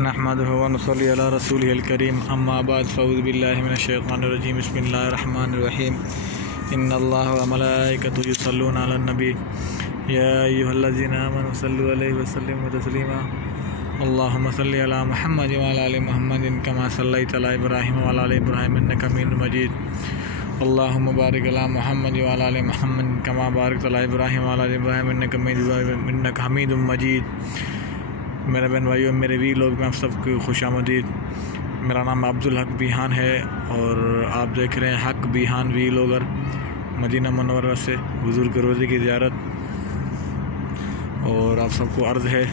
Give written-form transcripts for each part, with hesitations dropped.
नहमदुहु व नसल्ली अला रसूलिहिल करीम अम्मा बाद फ़ऊज़ु बिल्लाहि मिनश शैतानिर रजीम बिस्मिल्लाहिर रहमानिर रहीम इन्नल्लाह व मलाइकतहु युसल्लूना अलन नबी या अय्युहल्लज़ीना आमनू सल्लु अलैहि व सल्लिमू तस्लीमा अल्लाहुम्मा सल्लि अला मुहम्मद व अला आलि मुहम्मदिन कमा सल्लैता अला इब्राहीम व अला आलि इब्राहीम इन्नका हमीदुम मजीद अल्लाहुम्मा बारिक अला मुहम्मद व अला आलि मुहम्मद कमा बारकता अला इब्राहीम व अला आलि इब्राहीम इन्नका हमीदुम मजीद। मेरे बहन भाइयों, मेरे वी लोग में आप सबको खुशामदीद। मेरा नाम अब्दुल हक बिहान है और आप देख रहे हैं हक बिहान वी लोगर मदीना मुनव्वरा से हुजूर के रोज़े की ज़ियारत। और आप सबको अर्ज़ है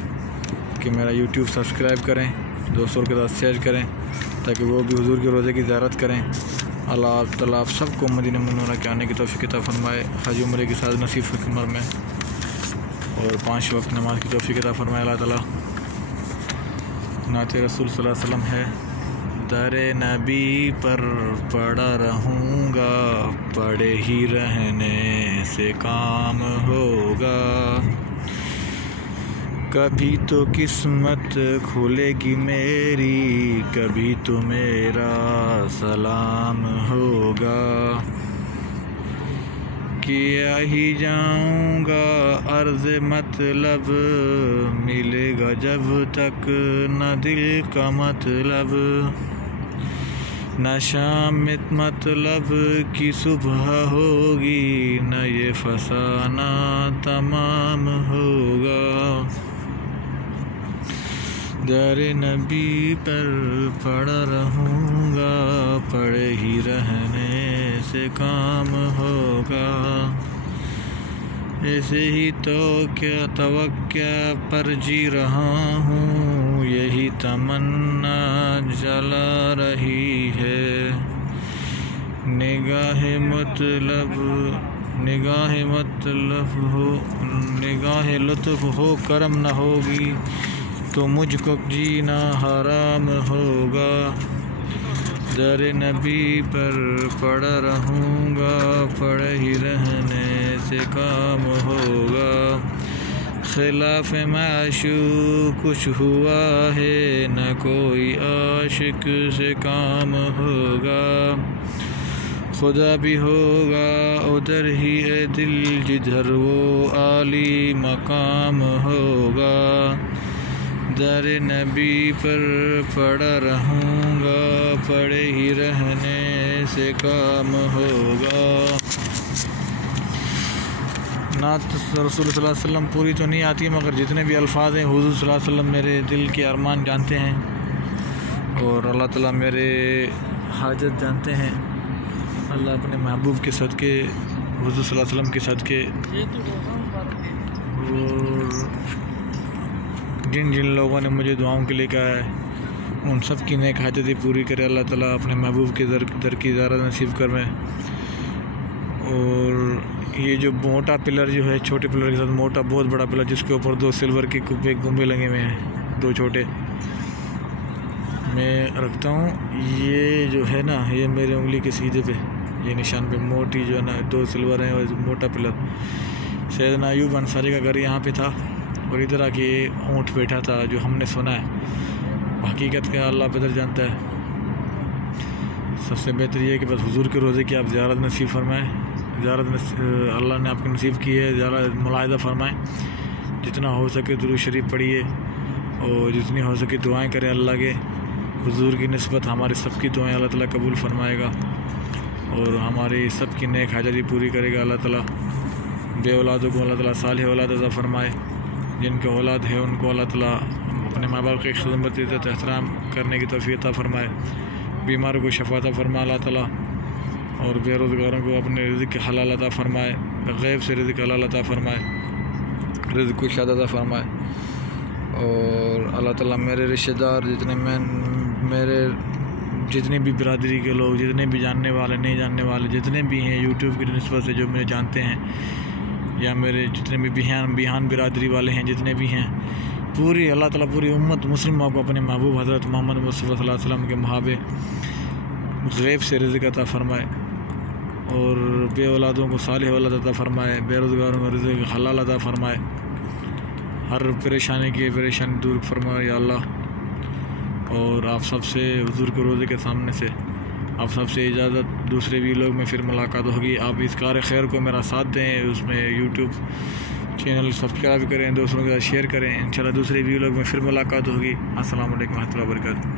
कि मेरा यूट्यूब सब्सक्राइब करें, दोस्तों के साथ शेयर करें ताकि वो भी हुजूर के रोज़े की ज़ियारत करें। अल्लाह ताला आप सबको मदीना मुनव्वरा के आने की तौफ़ीक़ अता फरमाए, हज उम्रे की साथ नसीब उम्र में, और 5 वक्त नमाज की तौफ़ीक़ अता फरमाए अल्लाह ताला। नाते रसूल सल्लल्लाहु अलैहि वसल्लम है, दरे नबी पर पड़ा रहूँगा, पड़े ही रहने से काम होगा। कभी तो किस्मत खुलेगी मेरी, कभी तो मेरा सलाम होगा। किया ही जाऊँगा अर्ज़ मतलब, मिलेगा जब तक न दिल का मतलब, न शाम मतलब की सुबह होगी, न ये फसाना तमाम होगा। दरे नबी पर पड़ा रहूँगा, पड़े ही रहने से काम होगा। ऐसे ही तो क्या तवक्या पर जी रहा हूँ, यही तमन्ना जला रही है। निगाह लुत्फ़ हो करम न होगी, तो मुझको जीना हराम होगा। दरे नबी पर पड़ा रहूँगा, पड़े ही रहने से काम होगा। खिलाफ माशूक़ कुछ हुआ है, न कोई आशिक से काम होगा। खुदा भी होगा उधर ही है दिल, जिधर वो आली मकाम होगा। दरे नबी पर पड़ा रहूँगा, पड़े ही रहने से काम होगा। नात रसूल सल्लल्लाहु अलैहि वसल्लम पूरी तो नहीं आती, मगर जितने भी अल्फाज हैं हुजूर सल्लल्लाहु अलैहि वसल्लम मेरे दिल के अरमान जानते हैं, और अल्लाह ताला मेरे हाजत जानते हैं। अल्लाह अपने महबूब के सदक़े, हुजूर सल्लल्लाहु अलैहि वसल्लम के सदक़े, और जिन जिन लोगों ने मुझे दुआओं के लिए कहा है उन सब की नेक हाजतें पूरी करे अल्लाह ताला। अपने महबूब के दर की ज़ियारत नसीब कर में। और ये जो मोटा पिलर जो है, छोटे पिलर के साथ मोटा बहुत बड़ा पिलर, जिसके ऊपर 2 सिल्वर के गुंबे लगे हुए हैं, 2 छोटे, मैं रखता हूँ। ये जो है ना, ये मेरे उंगली के सीधे पे, ये निशान पे मोटी जो है ना 2 सिल्वर हैं, और मोटा पिलर। सैयदना अय्यूब अंसारी का घर यहाँ पे था, और इधर आके ऊँट बैठा था, जो हमने सुना है। हकीकत क्या अल्लाह बेहतर जानता है। सबसे बेहतर ये है कि बस हुजूर के रोज़े की आप ज़ियारत नसीब फरमाएँ। अल्लाह ने आपको नसीब की है, ज़्यादा मुलाहिदा फरमाएँ। जितना हो सके दुरूद शरीफ पढ़िए, और जितनी हो सके दुआएं करें अल्लाह के। हुजूर की निस्बत हमारी सबकी दुआएं अल्लाह ताला कबूल फरमाएगा, और हमारी सब की नेक हाजरी पूरी करेगा अल्लाह ताला। बे औलादों को अल्लाह ताला सालिह औलाद अता फरमाए। जिनके औलाद है उनको अल्लाह ताला अपने माँ बाप की खिदमत इज़्ज़त एहतराम करने की तौफ़ीक़ अता फरमाए। बीमारों को शफ़ा अता फरमाए अल्लाह ताला, और बेरोज़गारों को अपने रिज़्क़ हलाल अता फरमाए, गैब से रिज़्क़ हलाल अता फरमाए, रिज़्क़ को शाद अता फरमाए। और अल्लाह ताला मेरे रिश्तेदार मेरे जितने भी बिरादरी के लोग, जितने भी जानने वाले नहीं जानने वाले, जितने भी हैं यूट्यूब की निस्बत से जो मुझे जानते हैं, या मेरे जितने भी बिहान बिरादरी वाले हैं, जितने भी हैं, पूरी अल्लाह ताला पूरी उम्मत मुस्लिमों को अपने महबूब हज़रत मोहम्मद मुस्तफ़ा सल्लल्लाहु अलैहि वसल्लम के मुहाबे गैब से रिज़्क़ अता फरमाए, और बे औलादों को सालिह औलाद अता फरमाए, बेरोज़गारों को रिज़्क़ हलाल अता फरमाए। हर परेशानी की परेशानी दूर फरमा या अल्लाह। और आप सबसे हुजूर के रोज़े के सामने से आप सबसे इजाज़त। दूसरे भी लोग में फिर मुलाकात होगी। आप इस कार खैर को मेरा साथ दें, उसमें यूट्यूब चैनल सब्सक्राइब करें, दूसरों के साथ शेयर करें। इंशाल्लाह दूसरे भी लोग में फिर मुलाकात होगी। अस्सलाम वालेकुम व रहमतुल्लाहि व बरकातहू।